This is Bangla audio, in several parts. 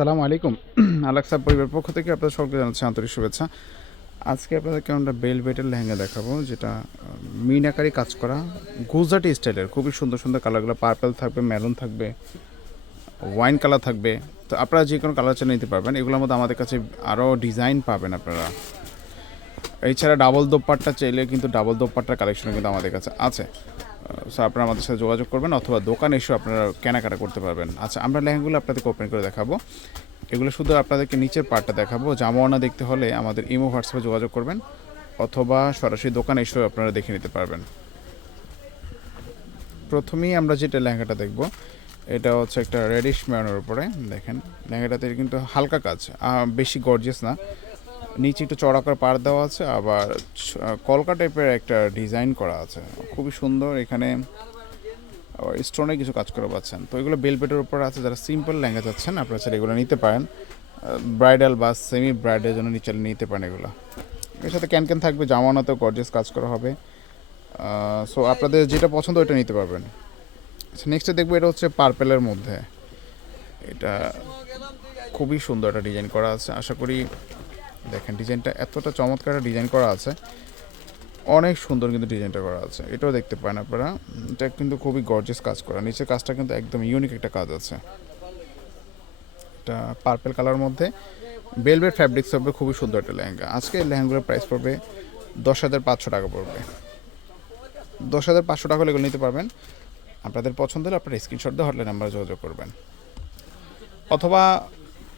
আসসালামু আলাইকুম। আলাক্সা পরিবার পক্ষ থেকে আপনাদের সকলকে জানাচ্ছি আন্তরিক শুভেচ্ছা। আজকে আপনাদেরকে আমরা বেলভেটের লেহেঙ্গা দেখাবো, যেটা মিনাকারি কাজ করা গুজরাটি স্টাইলের। খুবই সুন্দর সুন্দর কালারগুলো, পার্পল থাকবে, মেরুন থাকবে, ওয়াইন কালার থাকবে। তো আপনারা যে কোনো কালার চাইলে নিতে পারবেন। এগুলোর মধ্যে আমাদের কাছে আরও ডিজাইন পাবেন আপনারা। এছাড়া ডাবল দোপাট্টা চাইলে কিন্তু ডাবল দোপাট্টার কালেকশন কিন্তু আমাদের কাছে আছে। সো আপনারা আমাদের সাথে যোগাযোগ করবেন অথবা দোকানে এসেও আপনারা কেনাকাটা করতে পারবেন। আচ্ছা আমরা লেহেঙ্গাগুলো আপনাদেরকে ওপেন করে দেখাবো। এগুলো শুধু আপনাদেরকে নিচের পার্টটা দেখাবো। জামাওয়ানা দেখতে হলে আমাদের ইমো হোয়াটসঅ্যাপে যোগাযোগ করবেন অথবা সরাসরি দোকানে এসেও আপনারা দেখে নিতে পারবেন। প্রথমেই আমরা যেটা লেহেঙ্গাটা দেখব, এটা হচ্ছে একটা রেডিশ মেরনের উপরে। দেখেন, লেহেঙ্গাটাতে কিন্তু হালকা কাজ বেশি গর্জিয়াস না। নিচে একটু চড়া করে পার দেওয়া আছে, আবার কলকা টাইপের একটা ডিজাইন করা আছে। খুবই সুন্দর, এখানে স্টোনে কিছু কাজ করে পাচ্ছেন। তো এগুলো বেলপেটের উপর আছে, যারা সিম্পল লেহেঙ্গা চাচ্ছেন, আপনারা চাইলে এগুলো নিতে পারেন। ব্রাইডাল বা সেমি ব্রাইডের জন্য নিচে নিতে পারেন এগুলো। এর সাথে ক্যান ক্যান থাকবে, জামানাতেও গর্জেস কাজ করা হবে। সো আপনাদের যেটা পছন্দ ওইটা নিতে পারবেন। আচ্ছা নেক্সটে দেখব এটা হচ্ছে পার্পেলের মধ্যে। এটা খুবই সুন্দর একটা ডিজাইন করা আছে, আশা করি দেখেন, ডিজাইনটা এতটা চমৎকার একটা ডিজাইন করা আছে। অনেক সুন্দর কিন্তু ডিজাইনটা করা আছে। এটাও দেখতে পারেন আপনারা। এটা কিন্তু খুবই গর্জিয়াস কাজ করা। নিচের কাজটা কিন্তু একদম ইউনিক একটা কাজ আছে। এটা পার্পেল কালার মধ্যে। বেলভেট ফ্যাব্রিক্স হবে খুবই সুন্দর একটা লেহেঙ্গা। আজকে এই প্রাইস পড়বে দশ হাজার পাঁচশো টাকা পড়বে। দশ হাজার পাঁচশো টাকা হলে এগুলো নিতে পারবেন। আপনাদের পছন্দ হলে আপনারা স্ক্রিনশট দিয়ে হটলাইন নাম্বারে যোগাযোগ করবেন। অথবা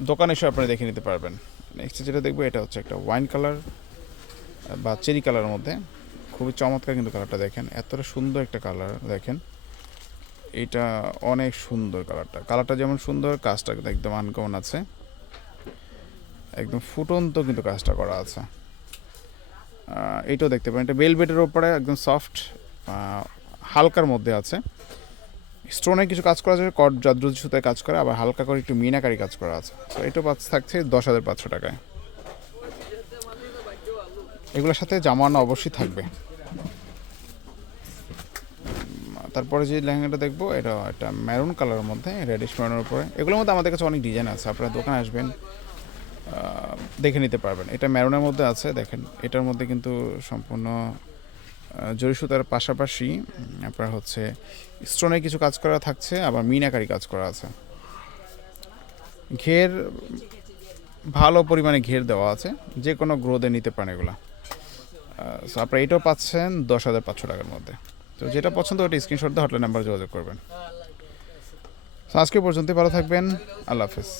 দোকানে এসে আপনারা দেখে নিতে পারবেন। নেক্সট যেটা দেখব এটা হচ্ছে একটা ওয়াইন কালার বা চেরি কালারের মধ্যে। খুবই চমৎকার কিন্তু কালারটা দেখেন। এতটা সুন্দর একটা কালার দেখেন। এটা অনেক সুন্দর কালারটা কালারটা যেমন সুন্দর কাজটা একদম আনকমন আছে। একদম ফুটন্ত কিন্তু কাজটা করা আছে। এটাও দেখতে পারেন। এটা বেলভেটের ওপরে একদম সফট হালকার মধ্যে আছে। স্টোনে কিছু কাজ করা আছে কট জাদ্রুজ সুতায় কাজ করা, আবার হালকা করে একটু মিনাকারি কাজ করা আছে। তো এটা পাচ্ছ থাকছে দশ হাজার পাঁচশো টাকায়। এগুলোর সাথে জামানো অবশ্যই থাকবে। তারপরে যে লেহেঙ্গাটা দেখব, এটা একটা ম্যারুন কালারের মধ্যে রেডিশ ম্যারুনের উপরে। এগুলোর মধ্যে আমাদের কাছে অনেক ডিজাইন আছে, আপনারা দোকানে আসবেন দেখে নিতে পারবেন। এটা ম্যারুনের মধ্যে আছে, দেখেন, এটার মধ্যে কিন্তু সম্পূর্ণ আহ, জরি সুতার পাশাপাশি আপনার হচ্ছে স্টোনে কিছু কাজ করা থাকছে আবার মিনাকারি কাজ করা আছে। ঘের ভালো পরিমাণে ঘের দেওয়া আছে যে কোনো গ্রোদে নিতে পারেন এগুলো। সো আপনারা এটাও পাচ্ছেন দশ হাজার পাঁচশো টাকার মধ্যে। তো যেটা পছন্দ ওটা স্ক্রিনশট দিয়ে হটলাইন নাম্বার যোগাযোগ করবেন। আজকে পর্যন্ত ভালো থাকবেন আল্লাহ হাফেজ।